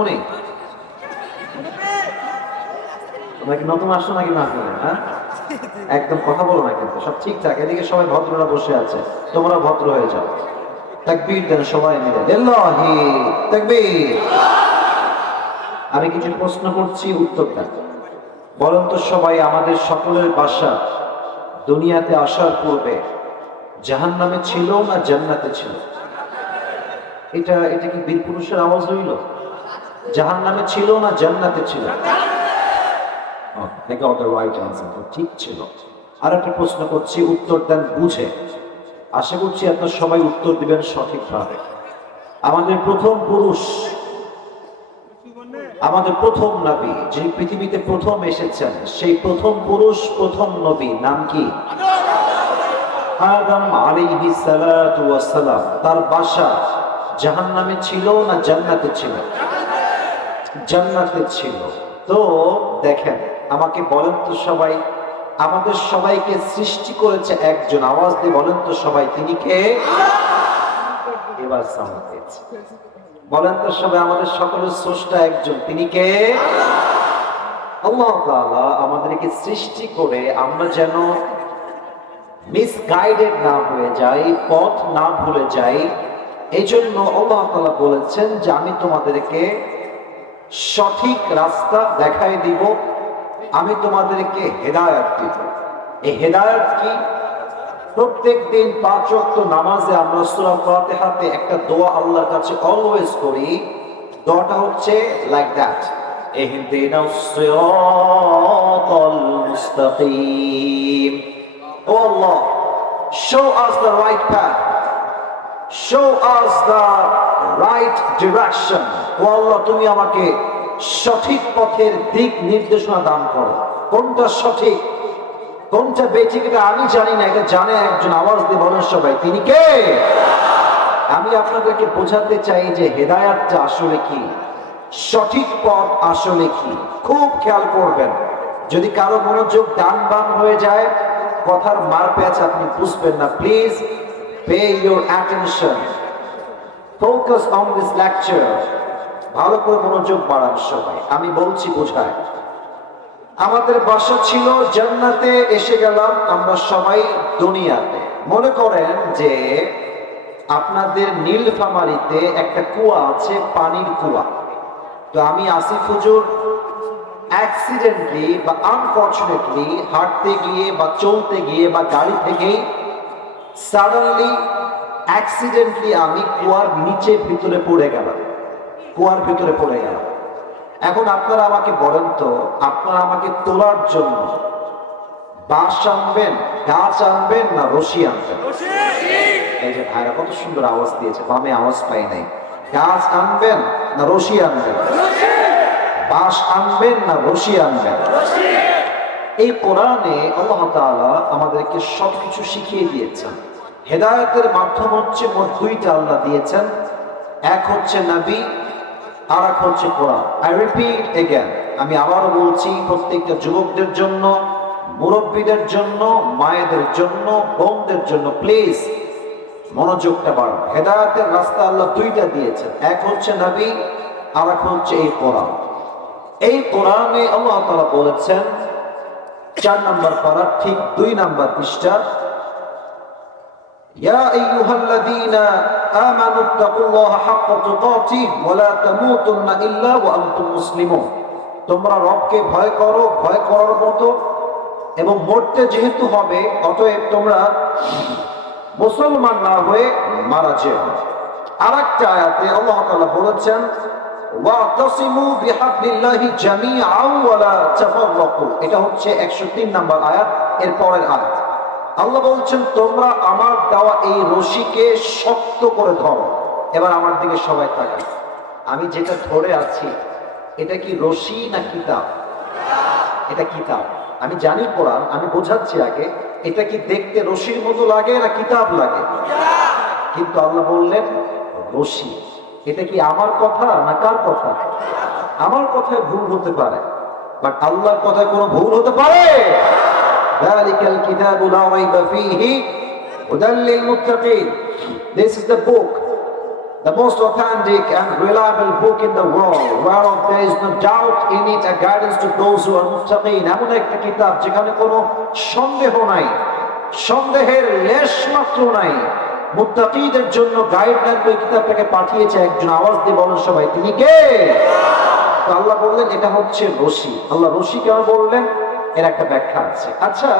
খামুনি তোমরা কি নতুন আসছো নাকি না করে? হ্যাঁ, একদম কথা বলো না, কিন্তু সব ঠিকঠাক। এদিকে সবাই ভদ্ররা বসে আছে, তোমরা ভদ্র হয়ে যাও। তাকবীর দেন সবাই মিলে, লিল্লাহি তাকবীর। আমি কিছু প্রশ্ন করছি, উত্তর দেন। বলেন তো সবাই, আমাদের সকলের বাসা দুনিয়াতে আসার পূর্বে জাহান্নামে ছিল না জান্নাতে ছিল? এটা এটা কি বীর পুরুষের আওয়াজ হইল? জাহান্নামে ছিল না জান্নাতে ছিল? They got the right answer, ঠিক ছিল। আর একটা প্রশ্ন করছি, উত্তর দেন বুঝে। আশা করছি আপনারা সবাই উত্তর দিবেন সঠিকভাবে। আমাদের প্রথম পুরুষ, আমাদের প্রথম নবী, যিনি পৃথিবীতে প্রথম এসেছেন, সেই প্রথম পুরুষ প্রথম নবী নাম কি? আদম আলাইহিস সালাতু ওয়াস সালাম। তার বাসা জাহান্নামে ছিল না জান্নাতে ছিল? জান্নাতে ছিল। তো দেখেন, আমাকে বলেন তো সবাই, আমাদের সবাইকে সৃষ্টি করেছে একজন। আওয়াজ দিয়ে বলেন তো সবাই, তিনি কে? এবার সাউন্ড পেয়েছে। বলেন তো সবাই, আমাদের সকলের স্রষ্টা একজন, তিনি কে? আল্লাহ তাআলা আমাদেরকে সৃষ্টি করে আমরা যেন মিসগাইডেড না হয়ে যাই, পথ না ভুলে যাই, এই জন্য আল্লাহ তাআলা বলেছেন যে আমি তোমাদেরকে সঠিক রাস্তা দেখাই দিব, আমি তোমাদেরকে হেদায়েত দিব। এই হেদায়েত কি? প্রত্যেক দিন 5 ওয়াক্ত নামাজে আমরা সূরা ফাতিহাতে একটা দোয়া আল্লাহর কাছে অলওয়েজ করি। দোয়াটা হচ্ছে লাইক দ্যাট, ইহদিনাস সিরাতাল মুস্তাকিম। ও আল্লাহ, show us the right path, show us the right direction. ও আল্লাহ, তুমি আমাকে সঠিক পথের দিক নির্দেশনা দান করো। কোনটা সঠিক কোনটা বেঠিক এটা আমি জানি না, এটা জানে একজন। আওয়াজ দিয়ে বলেন সবাই, তিনি কে? আমি আপনাদেরকে বোঝাতে চাই যে হেদায়েতটা আসলে কি, সঠিক পথ আসলে কি। খুব খেয়াল করবেন, যদি কারো মনোযোগ ডান বাম হয়ে যায়, কথার মার প্যাচ আপনি বুঝবেন না। Please pay your attention, focus on this lecture. ভালো করে মনোযোগ বাড়ান সবাই, আমি বলছি বোঝায়। আমাদের বাসা ছিল জান্নাতে, এসে গেলাম আমরা সবাই দুনিয়াতে। মনে করেন যে আপনাদের নীলফামারীতে একটা কুয়া আছে, পানির কুয়া। তো আমি আসিফ হুজুর অ্যাক্সিডেন্টলি বা আনফরচুনেটলি হাঁটতে গিয়ে বা চলতে গিয়ে বা গাড়ি থেকেই সাডেনলি অ্যাক্সিডেন্টলি আমি কুয়ার নিচে ভিতরে পড়ে গেলাম, কুয়ার ভিতরে পড়ে গেলাম। এখন আপনারা আমাকে বলেন তো, আপনারা আমাকে তোলার জন্য বাঁশ আনবেন, গাছ আনবেন না রশি আনবেন? এই যে ভাইরা কত সুন্দর আওয়াজ দিয়েছে, বামে আওয়াজ পাই নাই। গাছ আনবেন না রশি আনবেন? বাঁশ আনবেন না রশি আনবেন? এই কোরআনে আল্লাহ তাআলা আমাদেরকে সবকিছু শিখিয়ে দিয়েছেন। হেদায়েতের মাধ্যম হচ্ছে মোট দুইটা আল্লাহ দিয়েছেন, এক হচ্ছে নবী, আর এক হচ্ছে কোরআন। আই রিপিট এগেন, আমি আবারও বলছি, প্রত্যেকটা যুবকদের জন্য, মুরব্বীদের জন্য, মায়েদের জন্য, বোনদের জন্য, প্লিজ মনোযোগটা বাড়ান। হেদায়েতের রাস্তা আল্লাহ দুইটা দিয়েছেন, এক হচ্ছে নবী, আর এক হচ্ছে এই কোরআন। এই কোরআনে আল্লাহ তাআলা বলেছেন 4 নম্বর পারা ঠিক 2 নম্বর পৃষ্ঠা, ইয়া আইয়ুহাল্লাযীনা আমানু তাকুল্লাহা হাক্কা তুকাতিহি ওয়া লা তামুতুন্না ইল্লা ওয়া আনতুম মুসলিমুন। তোমরা রবকে ভয় করো, ভয় করার মতো, এবং মরতে যেহেতু হবে অতএব তোমরা মুসলমান না হয়ে মারা যেও। আরেকটা আয়াতে আল্লাহ তাআলা বলেছেন ওয়াতাসিমু বিহাবলিল্লাহি জামিআন ওয়া লা তাফাররাকু। এটা হচ্ছে 103 নম্বর আয়াত, এর পরের আয়াত। আল্লাহ বলছেন তোমরা আমার দেওয়া এই রশিকে শক্ত করে ধরো। এবার আমার দিকে সবাই তাকান, আমি যেটা ধরে আছি এটা কি রশি না কিতাব? এটা কিতাব। আমি জানি কোরআন, আমি বোঝাচ্ছি আগে, এটা কি দেখতে রশির মতো লাগে না কিতাব লাগে? কিন্তু আল্লাহ বললেন রশি। এটা কি আমার কথা না কার কথা? আমার কথায় ভুল হতে পারে, বাট আল্লাহর কথায় কোনো ভুল হতে পারে? যালিকাল কিতাবু লা রাইবা ফীহি হুদাল লিল মুত্তাকিন। This is the book the most authentic and reliable book in the world, whereof there is no doubt in it, a guidance to those who are muttaqin. এমন একটা কিতাব যেখানে কোনো সন্দেহ নাই, সন্দেহের লেশ মাত্র নাই, মুত্তাকিদের জন্য গাইডলাইন ওই কিতাবটাকে পাঠিয়েছে একজন। আওয়াজ দিয়ে বলেন সবাই, তিনি কে? তো আল্লাহ বললেন এটা হচ্ছে রশি। আল্লাহ রশি কেন বললেন, এর একটা ব্যাখ্যা আছে। আচ্ছা,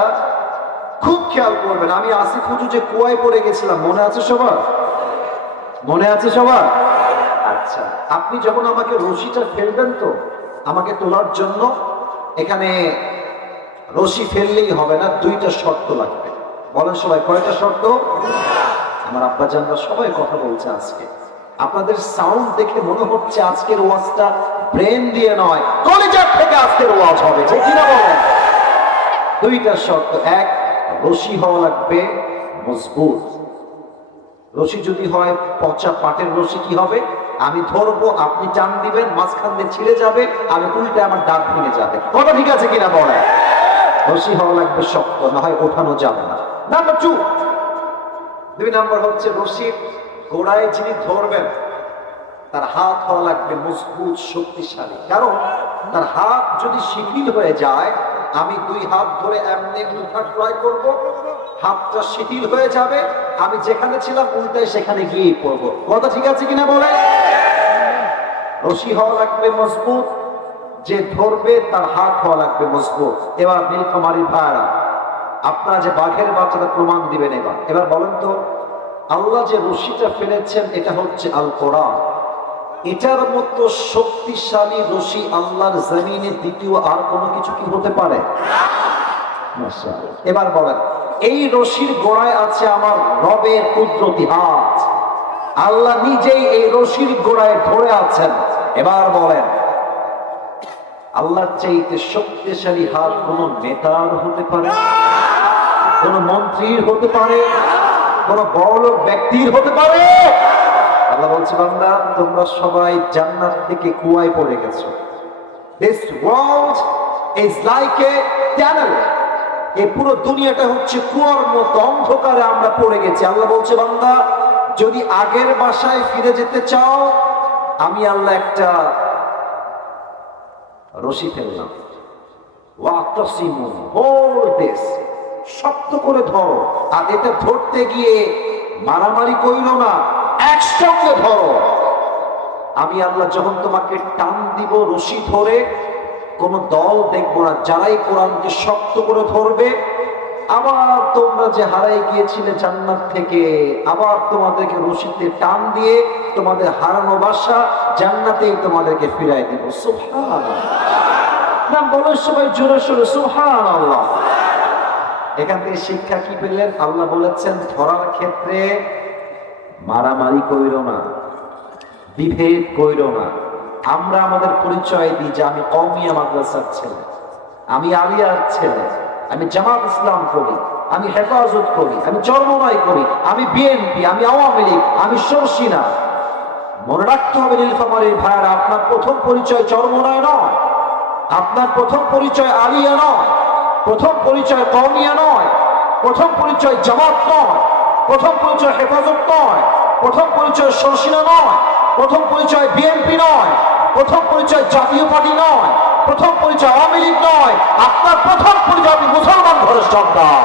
খুব খেয়াল করবেন, আমি আসিফ হুজুর যে কুয়ায় পড়ে গেছিলাম, মনে আছে সবার? মনে আছে সবার? আচ্ছা, আপনি যখন আমাকে রশিটা ফেলবেন, তো আমাকে তোলার জন্য এখানে রশি ফেললেই হবে না, দুইটা শর্ত লাগবে। বলেন সবাই, কয়টা শর্ত? আমার আব্বাজানরা সবাই কথা বলছে আজকে। আপনাদের সাউন্ড দেখে মনে হচ্ছে আজকের ওয়াজটা ব্রেন দিয়ে নয়, কলিজার থেকে আজকের ওয়াজ হবে, ঠিক কিনা বলেন? দুইটা শর্ত। এক, রশি হওয়া লাগবে মজবুত। রশি যদি হয় পচা পাটের রশি, কি হবে? আমি ধরবো, আপনি টান দিবেন, মাঝখান দিয়ে ছিঁড়ে যাবে, আমি উল্টে আমার দাঁত ভেঙে যাবে। কথা ঠিক আছে কিনা বলে? রশি হওয়া লাগবে শক্ত, না হয় ওঠানো যাবে না। নাম্বার 2, 2 নাম্বার হচ্ছে রশির গোড়ায় যিনি ধরবেন তার হাত হওয়া লাগবে মজবুত, শক্তিশালী। কারণ তার হাত যদি শিথিল হয়ে যায়, আমি 2 হাত ধরে এমনি উঠা ট্রাই করব, হাতটা শিথিল হয়ে যাবে, আমি যেখানে ছিলাম উল্টায় সেখানে গিয়ে পড়বো। কথা ঠিক আছে কিনা বলে? রশি হওয়া লাগবে মজবুত, যে ধরবে তার হাত হওয়া লাগবে মজবুত। এবার নীলফামারী ভাইরা, আপনারা যে বাঘের বাচ্চাটা প্রমাণ দিবেন। এবার বলেন তো, আল্লাহ যে রশিটা ফেলেছেন এটা হচ্ছে আল কোরআন। এটার মতো শক্তিশালী রশি আল্লাহর জমিনে দ্বিতীয় আর কোনো কিছু কি হতে পারে? এবার বলেন, এই রশির গোড়ায় আছে আমার রবের কুদরতি হাত। আল্লাহ নিজেই এই রশির গোড়ায় ধরে আছেন। এবার বলেন, আল্লাহর চাইতে শক্তিশালী হাত কোন নেতার হতে পারে? কোন মন্ত্রীর হতে পারে? কোন বড়লোক ব্যক্তির হতে পারে? আল্লাহ বলছে, বান্দা তোমরা সবাই জান্নাত থেকে কুয়ায় পড়ে গেছো। This world is like a tunnel. এই পুরো দুনিয়াটা হচ্ছে কুয়ার মতো, অন্ধকারে আমরা পড়ে গেছি। আল্লাহ বলছে, বান্দা যদি আগের বাসায় ফিরে যেতে চাও, আমি আল্লাহ একটা রশি ফেললাম, ওয়াতাসিমু, হোল্ড দিস, শক্ত করে ধরো। আর এটা ধরতে গিয়ে মারামারি কইলো না, একসঙ্গে ধরো। আমি আল্লাহ যখন তোমাকে টান দিব রশি ধরে, কোন দল দেখবো না, যারাই কোরআনকে শক্ত করে ধরবে, আবার তোমরা যে হারাই গিয়েছিলে জান্নাত থেকে, আবার তোমাদেরকে রশিতে টান দিয়ে তোমাদের হারানো বাসা জান্নাতেই তোমাদেরকে ফিরাই দিব। সুবহানাল্লাহ। না বলো সবাই জোরে সোরে সুবহানাল্লাহ। এখান থেকে শিক্ষা কি পেলেন? আল্লাহ বলেছেন, ধরার ক্ষেত্রে মারামারি কইরো না, বিভেদ কইরো না। আমরা আমাদের পরিচয় দিই যে আমি কওমিয়া মাদ্রাসার ছেলে, আমি আলিয়ার ছেলে, আমি জামাত ইসলাম করি, আমি হেফাজত করি, আমি চরমনাই করি, আমি বিএনপি, আমি আওয়ামী লীগ, আমি শর্ষিনা। মনে রাখতে হবে নীলফামারীর ভাইয়ারা, আপনার প্রথম পরিচয় চরমনায় নয়, আপনার প্রথম পরিচয় আলিয়া নয়, প্রথম পরিচয় কওমিয়া নয়, প্রথম পরিচয় জামাত নয়, প্রথম পরিচয় হেফাজত নয়, প্রথম পরিচয় শর্ষিনা নয়, প্রথম পরিচয় বিএনপি নয়, প্রথম পরিচয় জাতীয় পার্টি নয়, প্রথম পরিচয় আওয়ামী লীগ নয়। আপনার প্রথম পরিচয় আপনি মুসলমান ঘরের সন্তান।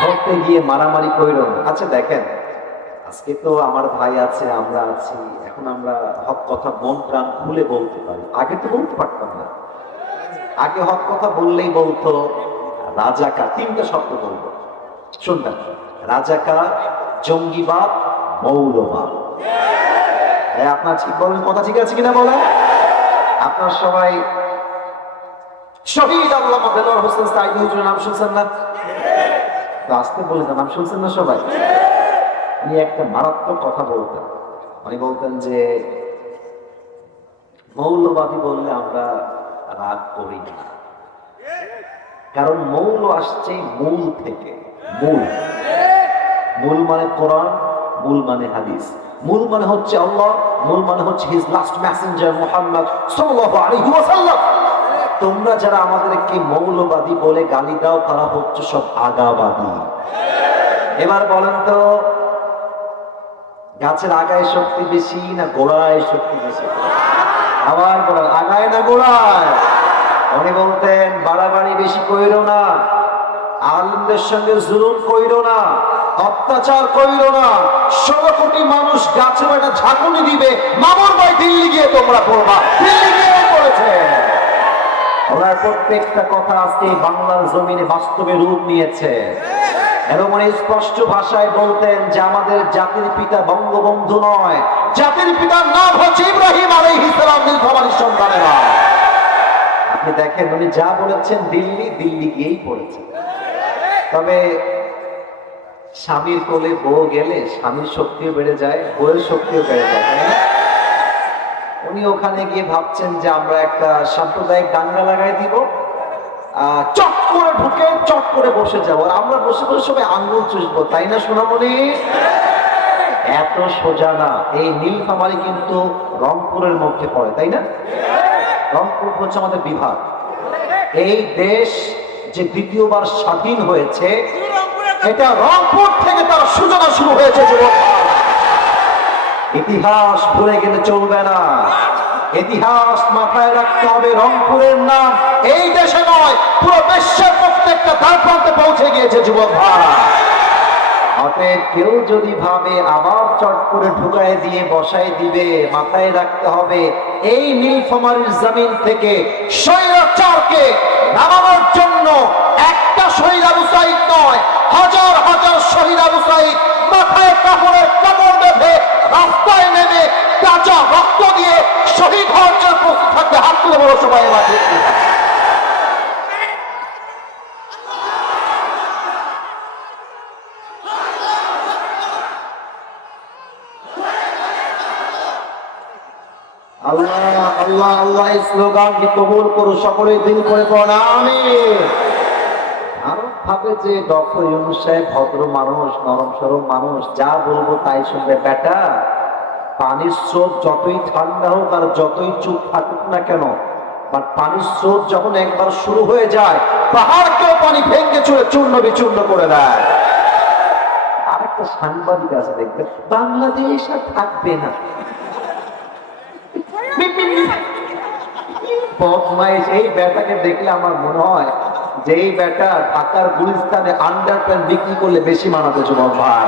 ধরতে গিয়ে মারামারি কইল। আচ্ছা দেখেন, আজকে তো আমার ভাই আছে, আমরা আছি, এখন আমরা হক কথা মন প্রাণ খুলে বলতে পারি। আগে তো বলতে পারতাম না। আগে হক কথা বললেই বলতো রাজাকার, 3টা শব্দ বলবো, শুনবেন, রাজাকার, জঙ্গিবাদ, মৌলবাদ। আপনার ঠিক বলেন, কথা ঠিক আছে কিনা বলেন? আপনার সবাই শহীদ আল্লামা দেলোয়ার হোসেন সাঈদী হুজুরের নাম শুনছেন না? আসতে বলে নাম শুনছেন না সবাই? উনি একটা মারাত্মক কথা বলতেন। উনি বলতেন যে মৌলবাদী বললে আমরা রাগ করি না, কারণ মৌল আসছে মূল থেকে। মূল মানে কোরআন, মূল মানে হাদিস, মূল মানে হচ্ছে আল্লাহ, মূল মানে হচ্ছে হিজ লাস্ট মেসেঞ্জার মুহাম্মদ সাল্লাল্লাহু আলাইহি ওয়াসাল্লাম। তোমরা যারা আমাদেরকে মৌলবাদী বলে গালি দাও, তারা হচ্ছে সব আগাবাদী। এবার বলেন তো, গাছের আগায় শক্তি বেশি না গোড়ায় শক্তি বেশি? আবার বলেন, আগায় না গোড়ায়? উনি বলতেন বাড়াবাড়ি বেশি কইরো না, আলেমদের সঙ্গে জুলুম কইরো না, অত্যাচার কইরো না। 16 কোটি মানুষ গাছে একটা ঝাঁকুনি দিবে, মামুর ভাই দিল্লি গিয়ে তোমরা পড়বা, দিল্লি গিয়ে পড়েছে। ওনার প্রত্যেকটা কথা আজকে বাংলার জমিনে বাস্তবে রূপ নিয়েছে। এবং উনি স্পষ্ট ভাষায় বলতেন যে আমাদের জাতির পিতা বঙ্গবন্ধু নয়, জাতির পিতার নাম হচ্ছে ইব্রাহিম আলাইহিস সালাম, নীলফামারীর সন্তানেরা। আপনি দেখেন উনি যা বলেছেন দিল্লি দিল্লি গিয়েই পড়েছেন। তবে স্বামীর কোলে বউ গেলে স্বামীর শক্তিও বেড়ে যায়, বউয়ের শক্তিও বেড়ে যায়, তাই না? উনি ওখানে গিয়ে ভাবছেন যে আমরা একটা সাম্প্রদায়িক দাঙ্গা লাগাই দিব, চট করে ঢুকে চট করে বসে যাবো, আর আমরা বসে বসে সবাই আঙ্গুল চুষবো, তাই না সোনামণি? এত সোজা না। এই নীলফামারী কিন্তু রংপুরের মধ্যে পড়ে, তাই না? রংপুর হচ্ছে আমাদের বিভাগ। এই দেশ যে দ্বিতীয়বার স্বাধীন হয়েছে, এটা রংপুর থেকে তার সূচনা শুরু হয়েছে। যুবক, ইতিহাস ভুলে গেলে চলবে না, ইতিহাস মাথায় রাখতে হবে। রংপুরের নাম এই দেশে নয়, পুরো বিশ্বের প্রত্যেকটা দ্বার প্রান্তে পৌঁছে গিয়েছে। যুবক ভাই, অতএব কেউ যদি ভাবে আবার চট করে ঢুকায় দিয়ে বসায় দিবে, মাথায় রাখতে হবে এই নীলফামারীর জমিন থেকে স্বৈরাচারকে নামানোর জন্য একটা শহীদ আবু সাঈদ নয়, হাজার হাজার শহীদ আবু সাঈদ মাথায় কাপড়ের কাপড় বেঁধে রাস্তায় নেমে কাঁচা রক্ত দিয়ে শহীদ হওয়ার জন্য প্রস্তুত থাকবে। হাত তুলে বড় সবাই মাঠে। আল্লাহ আল্লাহ আল্লাহ স্লোগানকে কবুল করো, সকলে দিল করে পড়েন আমিন। আরো ভাবে যে ডক্টর ইউনূস সাহেব ভদ্র মানুষ, নরম সরম মানুষ, যা বলবো তাই শুনবে। বেটা, পানির স্রোত যতই ঠান্ডা হোক আর যতই চুপ থাকুক না কেন, বাট পানির স্রোত যখন একবার শুরু হয়ে যায়, পাহাড়কেও পানি ভেঙে চুরে চূর্ণ বিচূর্ণ করে দেয়। আরেকটা সাংবাদিক আছে দেখবে, বাংলাদেশ আর থাকবে না। বদমাইশ। এই বেটাকে দেখলে আমার মনে হয় যে এই বেটা ঢাকার গুলিস্তানে আন্ডারপ্যান্ট বিক্রি করলে বেশি মানাতে। যুবক ভাই,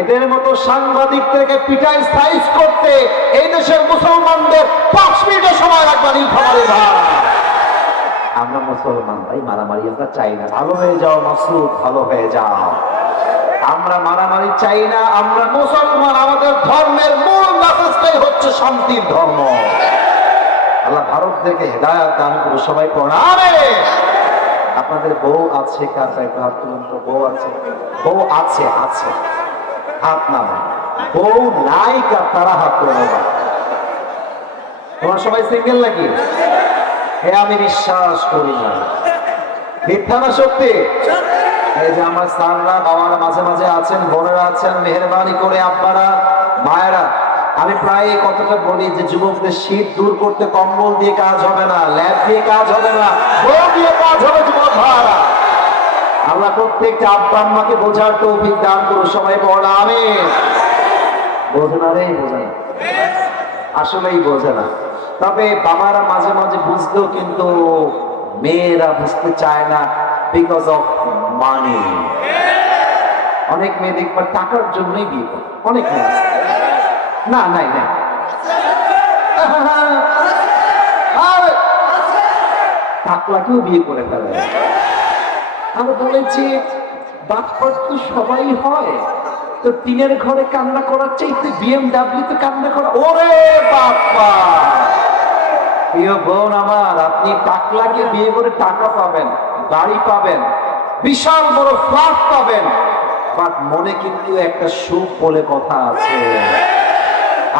এদের মতো সাংবাদিক থেকে পিটাই সাইজ করতে এই দেশের মুসলমানদের 5 মিনিটের সময় লাগবে। নীলফামারী ভাই, আমরা মুসলমান ভাই, মারামারি আমরা চাই না। ভালো হয়ে যাও মাসুদ, ভালো হয়ে যাও। আমরা মারামারি চাই না, আমরা মুসলমান। আমাদের ধর্মের মূল মেসেজটাই হচ্ছে শান্তির ধর্ম। আল্লাহ ভারতদেরকে হেদায়েত দান করে। সবাই প্রণামে। আপনাদের বউ আছে? কার একটু হাত তুলুন তো। বউ আছে? বউ আছে, আছে, হাত নামে। বউ নাই কার, তারা হাত তুলে নেবা। তোমার সবাই সিঙ্গেল নাকি? হে, আমি বিশ্বাস করি না। মিথ্যা না সত্যি? এই যে আমার স্যাররা, বাবারা মাঝে মাঝে আছেন, বোনেরা আছেন, মেহরবানি করে আব্বারা, মায়েরা, আমি প্রায় এই কথাটা বলি যে যুবকদের শীত দূর করতে কম্বল দিয়ে কাজ হবে না, ল্যাব দিয়ে কাজ হবে না, বউ দিয়ে কাজ হবে। যুবক ভাইরা, আল্লাহ প্রত্যেকটা আব্বা আম্মাকে বোঝার তৌফিক দান করুন। সবাই বল আমিন। বোঝে না রে, বোঝে না, আসলেই বোঝে না। তবে বাবারা মাঝে মাঝে বুঝলেও কিন্তু মেয়েরা বুঝতে চায় না, বিকজ অফ মানি। অনেক মেয়ে দেখবার টাকার জন্যই বিয়ে করে। অনেক মেয়ে আছে, না নাই না, টাকলাকেও বিয়ে করে ফেলে। আমি বলেছি বাটপাট তো সবাই হয়, তো টিনের ঘরে কান্না করার চাইতে BMW তে কান্না করা। ওরে বাপ্পা, প্রিয় বোন আমার, আপনি টাকলাকে বিয়ে করে টাকা পাবেন, গাড়ি পাবেন, বিশাল বড় ফ্ল্যাট পাবেন, বাট মনে কিন্তু একটা সুখ বলে কথা আছে।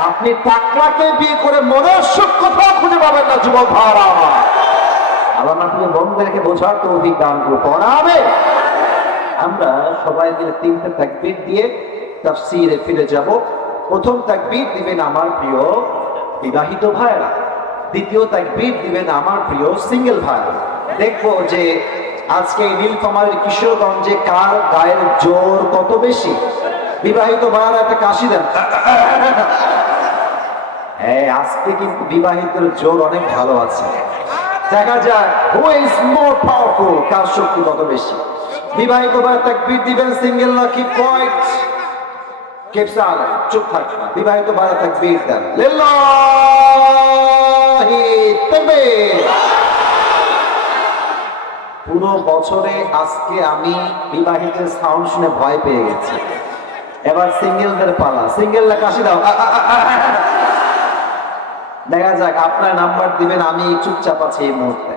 আপনি টাকলাকে বিয়ে করে মনের সুখ কোথাও খুঁজে পাবেন না। যুবক ভাইরা আমার, আল্লাহ আপনি বন্ধুদেরকে বোঝার তৌফিক দান করুন। আমরা সবাই মিলে 3টে তাকবীর দিয়ে তাফসীরে ফিরে যাব। প্রথম তাকবীর দিবেন আমার প্রিয় বিবাহিত ভাইরা, দ্বিতীয় তাকবীর দিবেন আমার প্রিয় সিঙ্গেল ভাইরা। দেখবো যে আজকে এই নীলফামারীর কিশোরগঞ্জে কার গায়ের জোর কত বেশি। বিবাহিত ভাইরা একটা কাশি দেন। হ্যাঁ, আজকে কিন্তু বিবাহিতের জোর অনেক ভালো আছে। দেখা যায় হু ইজ মোর পাওয়ারফুল, কার শক্তি কত বেশি। বিবাহিত ভাই তাকবীর দিবেন, সিঙ্গেল না কি পয়েন্ট কেপসাল চুপ থাকবে না। বিবাহিত ভাই তাকবীর দেন, লিল্লাহি তাকবীর। পুরো বছরে আজকে আমি বিবাহিতের সাউন্ড শুনে ভয় পেয়ে গেছি। এবার সিঙ্গেলদের পালা। সিঙ্গেলরা কাশি দাও। দেখা যাক, আপনার নাম্বার দিবেন, আমি চুপচাপ আছি এই মুহূর্তে।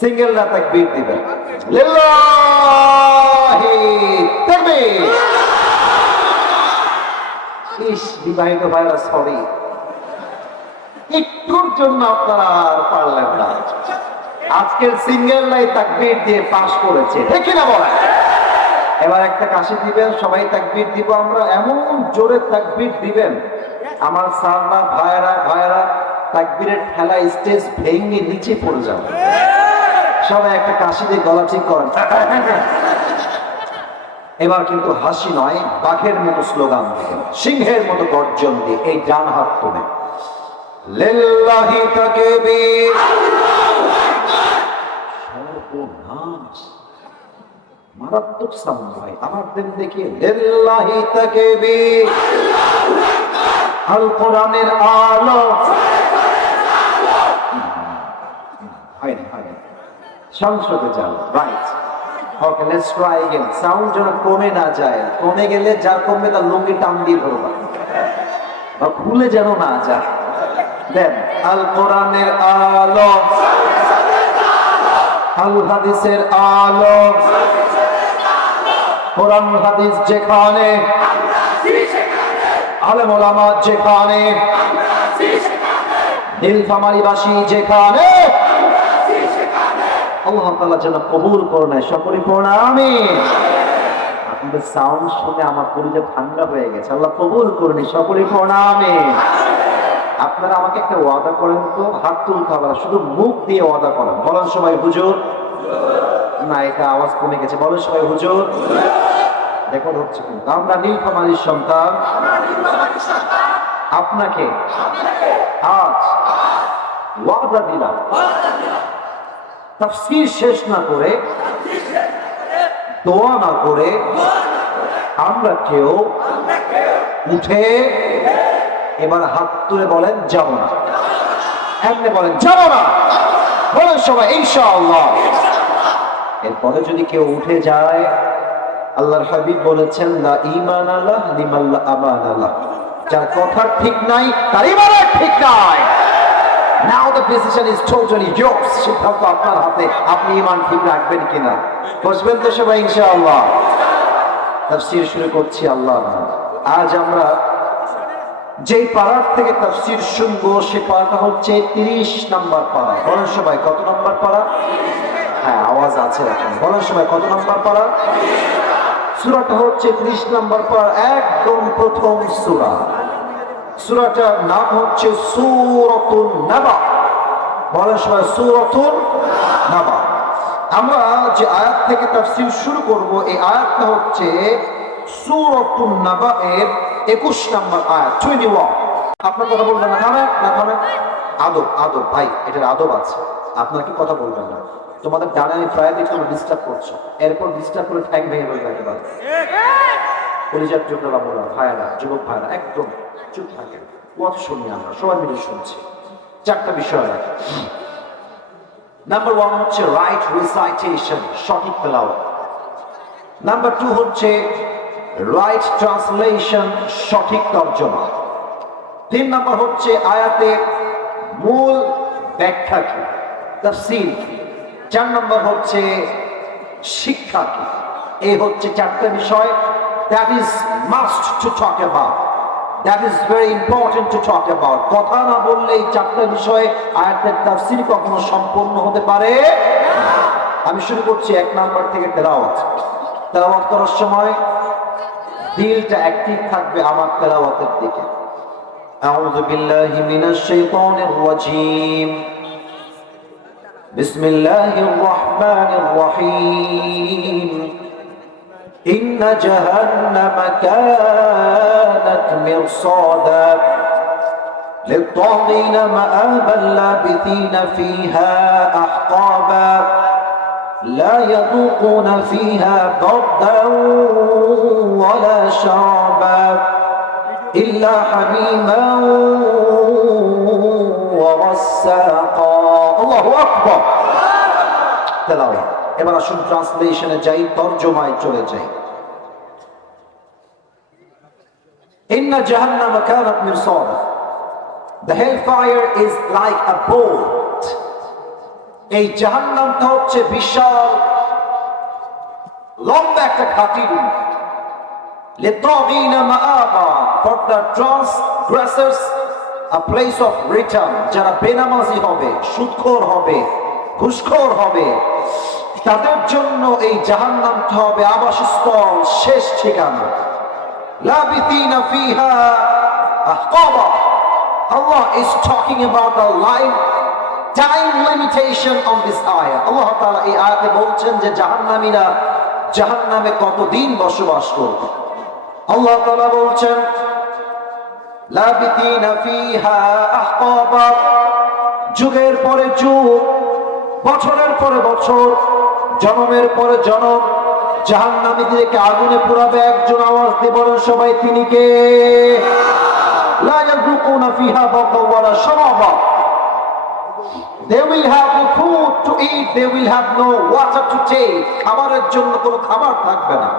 সিঙ্গেলরা তাকবীর দিবেন, লিল্লাহি তাকবীর। ইস, বিবাহিত ভাইরা সরি, একটুর জন্য আপনারা আর পারলেন না। আজকের সিঙ্গেলরাই তাকবীর দিয়ে পাস করেছে, ঠিক না বলেন? এবার একটা কাশি দিবেন, সবাই তাকবীর দিব আমরা। এমন জোরে তাকবীর দিবেন, আমার সাররা ভাইরা তাকবীরের ঠেলা স্টেজ ভেঙে নিচে পড়ে যাবে। সবাই একটা কাশি দিয়ে গলা ঠিক করেন। এবার কিন্তু হাসি নয়, বাঘের মতো স্লোগান দিয়ে, সিংহের মতো গর্জন দিয়ে এই ডান হাত তুলে লিল্লাহি তাকবীর। সর্বনাশ, মারাত্মক সাউন্ড ভাই, আমার দিন দেখি লিল্লাহি তাকবীর। আল কোরআনের আলো। সংসদে যাও, right. Okay, let's try again. Sound যেন কমে না যায়, কমে গেলে যা কমবে তার লুঙ্গি টান দিয়ে ধরবা, বা খুলে যেন না যায়। দেন, আল কোরআনের আলো, আল হাদিসের আলো। কোরআন হাদিস যেখানে, আলেম ওলামা যেখানে, নীলফামারীবাসী যেখানে, আল্লাহ তাআলা যেন কবুল করে নেয়। সকলে পড়ুন আমিন। আপনাদের সাউন্ড শুনে আমার কলিজা ঠান্ডা হয়ে গেছে। আল্লাহ কবুল করে নি, সকলে পড়ুন আমিন। আপনারা আমাকে একটা ওয়াদা করেন তো, হাত তুলতে হবে না, শুধু মুখ দিয়ে ওয়াদা করেন। বলেন সবাই হুজুর। না, এটা আওয়াজ কমে গেছে। বলেন সবাই হুজুর। রেকর্ড হচ্ছে কিন্তু। আমরা নীলফামারীর সন্তান, আপনাকে আজ ওয়াদা দিলাম, তাফসীর শেষ না করে, দোয়া না করে আমরা কেউ উঠে এবার হাত তুলে বলেন যাব না। এমনি বলেন যাব না। বলেন সবাই ইনশাআল্লাহ। এরপরে যদি কেউ উঠে যায়, আল্লাহর হাবিব বলেছেন লা ঈমান আলাহ লিমান লা আমান আলাহ। যার কথা ঠিক নাই তার ঈমান ঠিক নাই। Now the decision is totally yours. সিদ্ধান্ত আপনার হাতে, আপনি ঈমান ঠিক রাখবেন কিনা। বসবেন তো সবাই ইনশাআল্লাহ। তাফসীর শুরু করছি আল্লাহর নামে। আজ আমরা যেই পারার থেকে তাফসীর শুনবো, সে পারাটা হচ্ছে 30 নম্বর পারা। বলেন সবাই কত নম্বর পারা? হ্যাঁ, আওয়াজ আছে এখন। বলেন সবাই কত নম্বর পারা? সূরাটা হচ্ছে 30 নম্বর পারা, একদম প্রথম সূরা। সূরাটার নাম হচ্ছে সূরাতুন নাবা। বলেন সবাই সূরাতুন নাবা। আমরা যে আয়াত থেকে তাফসীর শুরু করব, এই আয়াতটা হচ্ছে সূরাতুন নাবা এর 21 নম্বর আয়াত, 21। আপনার কথা বলবেন না, থামে। আদব ভাই, এটার আদব আছে। আপনার কি কথা বলবেন না? তোমাদের ডানে আমি প্রায় দেখি তোমরা ডিস্টার্ব করছো, এরপর ডিস্টার্ব করে ঠ্যাং ভেঙে বলবে একেবারে। পরিজাত যোগ্যরা বলা ভাইয়েরা, যুবক ভাইয়েরা, একদম চুপ থাকেন। কথা শুনি, আমরা সবাই মিলে শুনছি। 4টা বিষয়। নাম্বার 1 হচ্ছে রাইট রিসাইটেশন, সঠিক তেলাওয়াত। নাম্বার 2 হচ্ছে রাইট ট্রান্সলেশন, সঠিক তর্জমা। 3 নাম্বার হচ্ছে আয়াতের মূল ব্যাখ্যা কি, তাফসীর কি। 4 নাম্বার হচ্ছে শিক্ষা কি। এই হচ্ছে 4টা বিষয়। That is must to talk about. That is very important to talk about. কথা না বললে এই 4টা বিষয়ে আয়াতের তাফসীর কখনো সম্পূর্ণ হতে পারে না। আমি শুরু করছি 1 নাম্বার থেকে। তেলাওয়াত করার সময় দিলটা অ্যাক্টিভ থাকবে আমার তেলাওয়াতের দিকে। আউযু বিল্লাহি মিনাশ শাইতানির রাজীম। বিসমিল্লাহির রহমানির রহিম। ইন্না জাহান্নামা কানাত মিরসাদা للطاغين مآبا لابثين فيها أحقابا لا يذوقون فيها بردا ولا شرابا إلا حميما وغساقا الله أكبر তেলাওয়াত এবার আসুন ট্রান্সলেশনে যাই তরজমায় চলে যাই ইন্না জাহান্নামা কানাত মিরসাদা The hellfire is like a boat. এই জাহান্নামটা হচ্ছে বিশাল লম্বা একটা ঘাঁটি লিত্তাগিনা মাআবা for the transgressors a place of return যারা বেনামাজি হবে সুদখোর হবে ঘুষখোর হবে তাদের জন্য এই জাহান্নামটা হবে আবাসস্থল শেষ ঠিকানা লাবিতিনা ফিহা আহকাবা Allah is talking about the time limitation on this ayah. Allah Ta'ala এই আয়াতে বলছেন যে জাহান্নামীরা জাহান্নামে কতদিন বসবাস করবে আল্লাহ তাআলা বলছেন লাবিতিনা ফিহা আহকাবা যুগের পরে যুগ বছরের পরে বছর জনমের পরে জনম জাহান্নামীদেরকে আগুনে পোড়াবে একজন আওয়াজ দিয়ে বলেন সবাই তিনি কে لا يذوقون فيها بردا ولا شرابا They will have no food to eat, they will have no water to take. খাবারের জন্য কোনো খাবার থাকবে না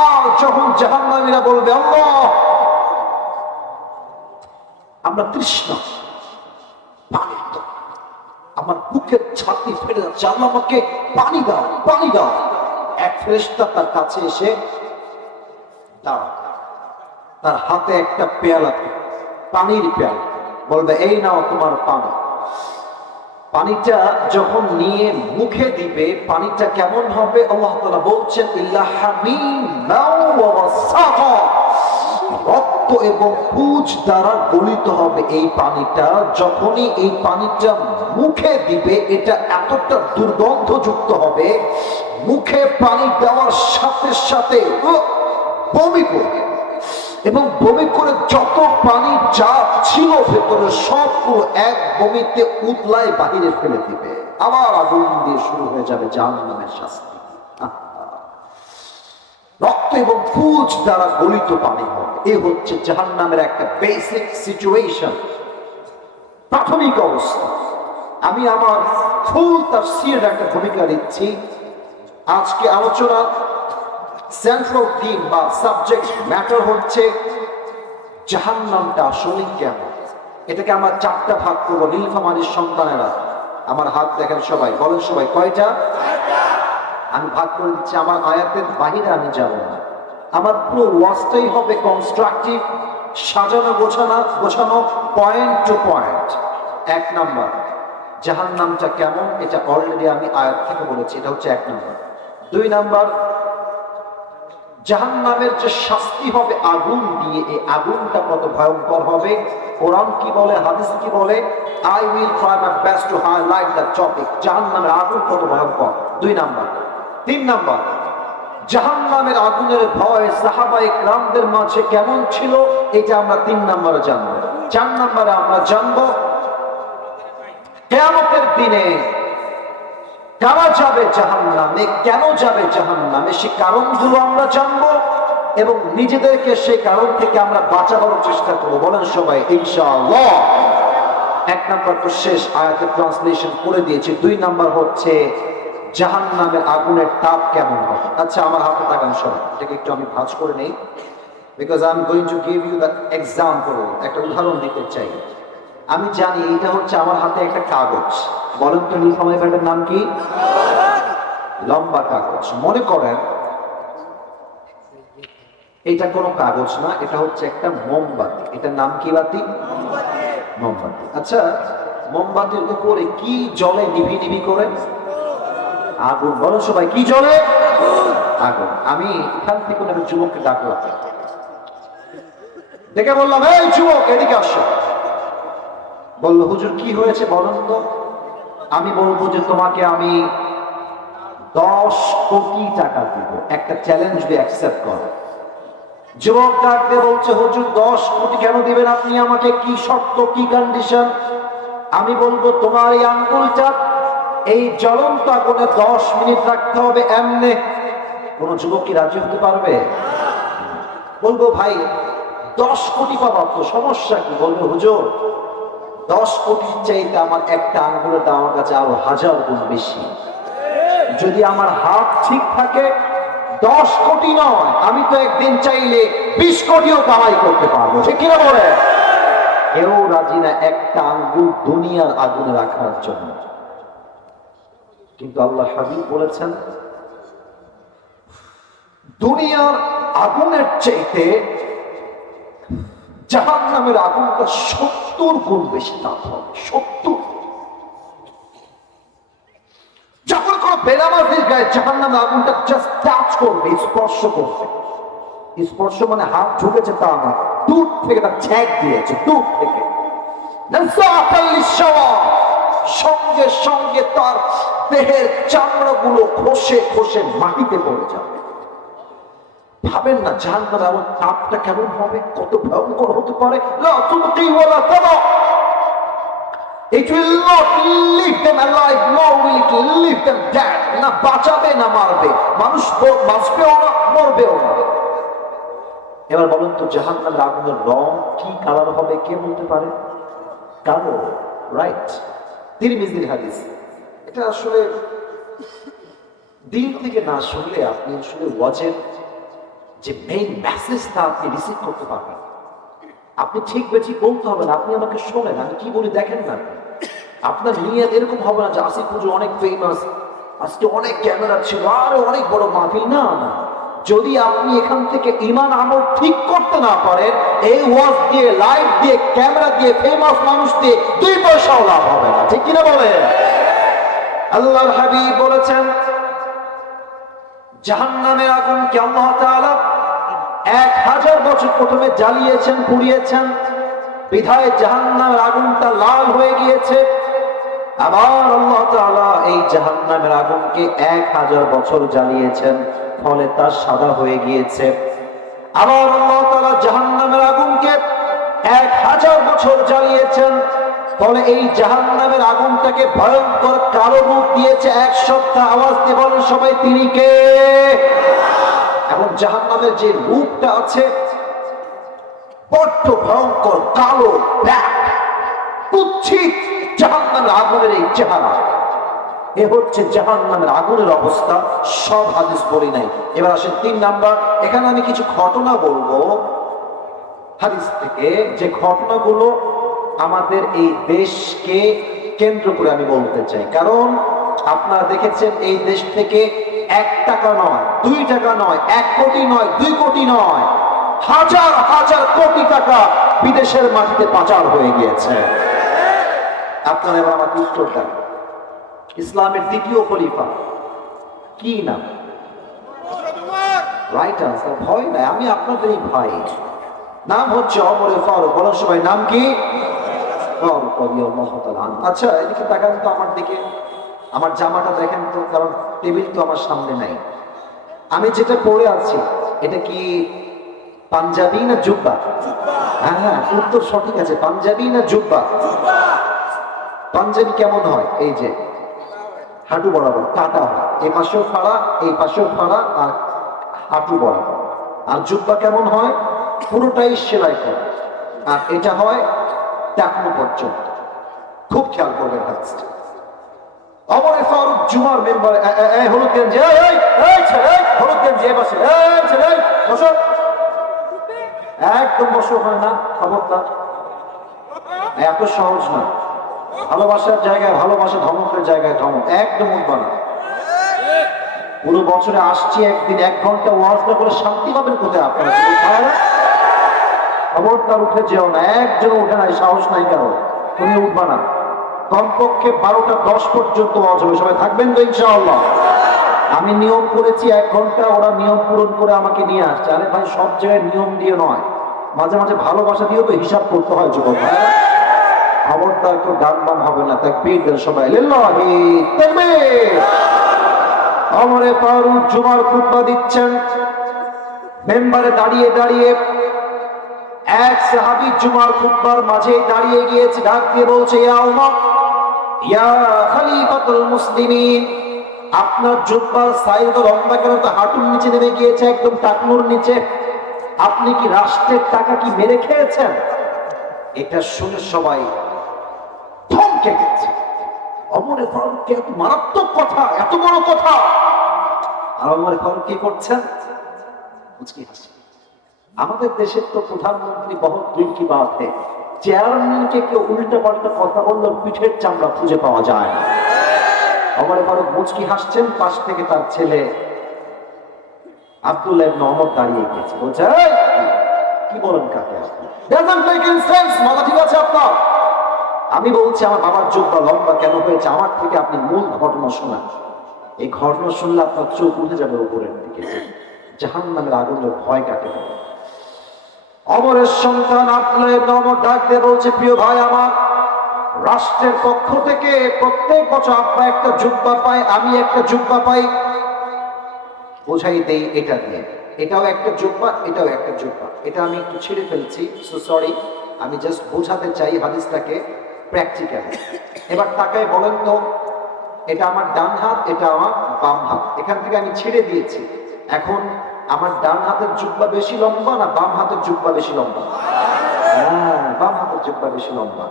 আর যখন জাহান্নামীরা বলবে আল্লাহ আমরা তৃষ্ণা পানি দাও আমার বুকের ছাতি ফেটে যাচ্ছে আল্লাহ আমাকে পানি দাও এক ফেরেশতা তার কাছে এসে দাঁড়ায় তার হাতে একটা পেয়ালা পানির পেয়ালা বলবে এই নাও তোমার পানি পানিটা যখন নিয়ে মুখে দিবে পানিটা কেমন হবে আল্লাহ তাআলা বলছেন ইল্লা হামিমান ওয়া গাসাকা রক্ত এবং পুঁজ দ্বারা গলিত হবে এই পানিটা যখনই এই পানিটা মুখে দিবে এটা এতটা দুর্গন্ধযুক্ত হবে মুখে পানি দেওয়ার সাথে সাথে বমি করবে এবং বমি করে যত পানি যা ছিল ভেতরে সবগুলো এক বমিতে উতলায় বাহিরে ফেলে দিবে আবার আগুন দিয়ে শুরু হয়ে যাবে জাহান্নামের শাস্তি রক্ত এবং পুঁজ দ্বারা গলিত পানি হবে এ হচ্ছে জাহান্নামের একটা বেসিক সিচুয়েশন প্রাথমিক অবস্থা আমি আমার ফুল তাফসীরের একটা ভূমিকা দিচ্ছি আজকে আলোচনা সেন্ট্রাল থিম বা সাবজেক্ট ম্যাটার হচ্ছে জাহান্নামটা আসলে কেমন এটাকে আমরা চারটা ভাগ করবো নীলফামারীর সন্তানেরা আমার হাত দেখেন সবাই বলেন সবাই কয়টা আমি ভাগ করে দিচ্ছি আমার আয়াতের বাহিরে আমি যাব না আমার পুরো ওয়াজটাই হবে কনস্ট্রাকটিভ সাজানো গোছানো পয়েন্ট টু পয়েন্ট এক নাম্বার জাহান্নামটা কেমন এটা অলরেডি আমি আয়াত থেকে বলেছি এটা হচ্ছে এক নাম্বার দুই নাম্বার জাহান্নামের যে শাস্তি হবে আগুন দিয়ে এই আগুনটা কত ভয়ঙ্কর হবে কোরআন কি বলে হাদিস কি বলে I will try my best to highlight the topic জাহান্নামের আগুন কত ভয়ঙ্কর দুই নাম্বার তিন নাম্বার জাহান্নামের আগুনের ভয় সাহাবায়ে কেরামদের মাঝে কেমন ছিল এটা আমরা তিন নাম্বারে জানবো চার নাম্বারে আমরা জানবো কিয়ামতের দিনে কারা যাবে জাহান্নামে কেন যাবে জাহান্নামে সেই কারণগুলো আমরা জানবো এবং নিজেদেরকে সেই কারণ থেকে আমরা বাঁচাবার চেষ্টা করবো বলেন সবাই ইনশাআল্লাহ এক নাম্বার তো শেষ আয়াতের ট্রান্সলেশন করে দিয়েছি দুই নাম্বার হচ্ছে জাহান্নামের আগুনের তাপ কেমন হবে আচ্ছা আমার হাতে তাকান সবাই এটাকে একটু আমি ভাঁজ করে নেই because I am going to give you the example একটা উদাহরণ দিতে চাই আমি জানি এটা হচ্ছে আমার হাতে একটা কাগজ বলেন তো নীলফামারী ব্যান্ডের নাম কি লম্বা কাগজ মনে করেন এটা কোনো কাগজ না এটা হচ্ছে একটা মোমবাতি এটার নাম কি বাতি মোমবাতি আচ্ছা মোমবাতির উপরে কি জ্বলে নিভি নিভি করে আগুন বলো সবাই কি জ্বলে আগুন আমি এখান থেকে কোনো যুবককে ডাকলাম দেখে বললাম এই যুবক এদিকে আসো বললো হুজুর কি হয়েছে বলুন তো আমি বলবো যে তোমাকে আমি 10 কোটি টাকা দিব, একটা চ্যালেঞ্জ দিয়ে অ্যাকসেপ্ট করে। যুবক ডাকতে বলছে, হুজুর 10 কোটি কেন দিবেন আপনি আমাকে, কি শর্ত, কি কন্ডিশন? আমি বলবো তোমার এই আঙ্গুলটা এই জ্বলন্ত আগুনে 10 মিনিট রাখতে হবে এমনে। কোন যুবক কি রাজি হতে পারবে? বলবো ভাই 10 কোটি পাবো তো সমস্যা কি? বলবে হুজুর 10 কোটির চাইতে আমার একটা আঙ্গুলের দাম আমার কাছে আরো 1000 গুণ বেশি। যদি আমার হাত ঠিক থাকে 10 কোটি নয়, আমি তো একদিন চাইলে 20 কোটিও কামাই করতে পারবো, ঠিক কিনা বলে? কেউ রাজি না একটা আঙ্গুল দুনিয়ার আগুনে রাখার জন্য। কিন্তু আল্লাহ হাবিব বলেছেন দুনিয়ার আগুনের চাইতে জাহান্নামের আগুনটা 70 গুণ বেশি তাপ হবে। 70। যখন কোন বেনামাজির গায়ে জাহান্নামের আগুনটা জাস্ট টাচ করবে, স্পর্শ করবে, স্পর্শ মানে হাত ঢুকেছে তা না, দূর থেকে তার ছ্যাঁক দিয়েছে, দূর থেকে সঙ্গে সঙ্গে তার দেহের চামড়াগুলো খসে খসে মাটিতে পড়ে যাবে। ভাবেন না জাহান্নামের আগুন তাপটা কেমন হবে, কত ভয়ঙ্কর হতে পারে। It will not leave them alive, nor will it leave them dead. না বাঁচাবে না মারবে, মানুষ বাঁচবেও না মরবেও না। এবার বলুন তো জাহান্নামের আগুনের রং কি কালার হবে, কে বলতে পারে? কালো, রাইট? তিরমিজির হাদিস। এটা আসলে দিল থেকে না শুনলে আপনি আসলে ওয়াজের যে মেইন মেসেজটা আপনি রিসিভ করতে পারবেন। আপনি ঠিক বেঠিক বলতে হবে না, আপনি আমাকে শোনেন, আমি কি বলি দেখেন না। আপনার নিয়ত এরকম হবে না যে আসিফ হুজুর অনেক ফেমাস, আজকে অনেক ক্যামেরা ছিল, আরো অনেক বড় মাহফিল। না না, যদি আপনি এখান থেকে ঈমান আমল ঠিক করতে না পারেন, এই ওয়াজ দিয়ে, লাইভ দিয়ে, ক্যামেরা দিয়ে, ফেমাস মানুষ দিয়ে 2 পয়সাও লাভ হবে না, ঠিক কিনা বলে? আল্লাহর হাবিব বলেছেন জাহান্নামের আগুনকে আল্লাহ তাআলা 1000 বছর প্রথমে জ্বালিয়েছেন, পুড়িয়েছেন, বিধায় জাহান্নামের আগুনটা লাল হয়ে গিয়েছে। আবার আল্লাহ তাআলা এই জাহান্নামের আগুনকে 1000 বছর জ্বালিয়েছেন, ফলে তা সাদা হয়ে গিয়েছে। আবার আল্লাহ তাআলা জাহান্নামের আগুনকে 1000 বছর জ্বালিয়েছেন, ফলে এই জাহান্নামের আগুনটাকে ভয়ঙ্কর কালো রূপ দিয়েছে। 1 সপ্তাহ আওয়াজ দিয়ে বলেন সবাই, তিনি কে? এখন জাহান্নামের যে রূপটা আছে বড্ড ভয়ঙ্কর, কালো, ব্ল্যাক, কুৎসিত জাহান্নামের আগুনের এই চেহারা। এ হচ্ছে জাহান্নামের আগুনের অবস্থা। সব হাদিস বলি নাই। এবার আসেন 3 নাম্বার। এখানে আমি কিছু ঘটনা বলবো হাদিস থেকে, যে ঘটনাগুলো আমাদের এই দেশকে কেন্দ্র করে আমি বলতে চাই। কারণ আপনারা দেখেছেন এই দেশ থেকে 1 টাকা নয়, 2 টাকা নয়, 1 কোটি নয়, 2 কোটি নয়, হাজার হাজার কোটি টাকা বিদেশের মাটিতে পাচার হয়ে গিয়েছে। আপনারা এবার আমাকে উত্তর দেন, ইসলামের দ্বিতীয় খলিফা কি নাম? রাইট আনসার, ভয় নাই, আমি আপনাদেরই ভাই। নাম হচ্ছে ওমর ফারুক। বলার সবাই নাম কি? ফারুক রাদিয়াল্লাহু তাআলা আনহু। আচ্ছা এদিকে তাকান তো আমার দিকে, আমার জামাটা দেখেন তো, কারণ টেবিল তো আমার সামনে নাই। আমি যেটা পরে আছি এটা কি পাঞ্জাবি না জুব্বা? হ্যাঁ হ্যাঁ, উত্তর সঠিক আছে। পাঞ্জাবি না জুব্বা? পাঞ্জাবি কেমন হয়? এই যে হাঁটু বরাবর কাটা হয়, এই পাশেও ফাড়া, এই পাশেও ফাড়া, আর হাঁটু বরাবর। আর জুব্বা কেমন হয়? পুরোটাই সেলাই করা, আর এটা হয় টাকনু পর্যন্ত। খুব খেয়াল করবেন হাদিসটা। ওমর ফারুক জুমার মেম্বারে, এই হলুদ গেঞ্জি, এই ছেলে, হলুদ গেঞ্জি এই পাশে, এই ছেলে বসো, একদম বসো, হয় না, খবরদার। এত সহজ না। ভালোবাসার জায়গায় ভালোবাসা, ধমকের জায়গায় ধমক, একদম উঠবা না। পুরো বছরে আসছি একদিন 1 ঘন্টা ওয়াজ না করে শান্তি পাবেন কোথায় আপনারা? খবরদার উঠে যেও না, একজন উঠে নাই, সাহস নাই কারো, তুমি উঠবা না। কমপক্ষে 12টা 10 পর্যন্ত ওয়াজ হবে, সবাই থাকবেন তো ইনশাআল্লাহ? আমি নিয়ম করেছি 1 ঘন্টা, ওরা নিয়ম পূরণ করে আমাকে নিয়ে আসছে। আরে ভাই, সব জায়গায় নিয়ম দিয়ে নয়, মাঝে মাঝে ভালোবাসা দিয়েও তো হিসাব করতে হয় যুবক ভাই। খবরদার কেউ গান বান হবে না। তাকবীর দেন সবাই, লিল্লাহি তাকবীর। ওমরে ফারুক জুমার খুতবা দিচ্ছেন, মেম্বারে দাঁড়িয়ে দাঁড়িয়ে এক সাহাবী জুমার খুতবার মাঝে দাঁড়িয়ে গিয়েছে, ডাক দিয়ে বলছে, ইয়া উমর, ইয়া খলিফাতুল মুসলিমিন, আপনার জুব্বার সাইজ লম্বা কেন, তো হাঁটুর নিচে নেমে গিয়েছে, একদম টাকনুর নিচে, আপনি কি রাষ্ট্রের টাকা কি মেরে খেয়েছেন? এটা শুনে সবাই থমকে গেছে। ওমরে ফারুক এত মারাত্মক কথা, এত বড় কথা, আর ওমরে ফারুক কি করছেন? মুচকি হাসি। আমাদের দেশের তো প্রধানমন্ত্রী বহুত দূর কি বাত है, চেয়ারম্যানকে কেউ উল্টো পাল্টা কথা বললে পিঠের চামড়া খুঁজে পাওয়া যায় না। ওমরে ফারুক মুচকি হাসছেন, পাশ থেকে তার ছেলে আব্দুল্লাহ ইবনে ওমর দাঁড়িয়ে গেছে, বলছে, এই, কি বলেন কাকে আপনি? doesn't make any sense, মাথা ঠিক আছে আপনার? আমি বলছি আমার বাবার জুব্বা লম্বা কেন হয়েছে, আমার থেকে আপনি মূল ঘটনা শোনান। এই ঘটনা শুনলে আপনার চোখ উঠে যাবে উপরের দিকে, জাহান্নামের আগুনের ভয় কাটে। ওমরের সন্তান আব্দুল্লাহ ইবনে ওমর ডাক দিয়ে বলছে, প্রিয় ভাই আমার, রাষ্ট্রের পক্ষ থেকে প্রত্যেক বছর আব্বা একটা জুব্বা পায়, আমি একটা জুব্বা পাই, বোঝাই দেই এটা দিয়ে, এটাও একটা জুব্বা, এটাও একটা জুব্বা, এটা আমি একটু ছিঁড়ে ফেলছি, সো সরি, আমি জাস্ট বোঝাতে চাই হাদিসটাকে প্র্যাকটিক্যালি। এবার তাকায় বলেন তো, এটা আমার ডান হাত, এটা আমার বাম হাত, এখান থেকে আমি ছিঁড়ে দিয়েছি, এখন আমার ডান হাতের জুব্বা বেশি লম্বা না বাম হাতের জুব্বা বেশি লম্বা? হ্যাঁ, বাম হাতের জুব্বা বেশি লম্বা।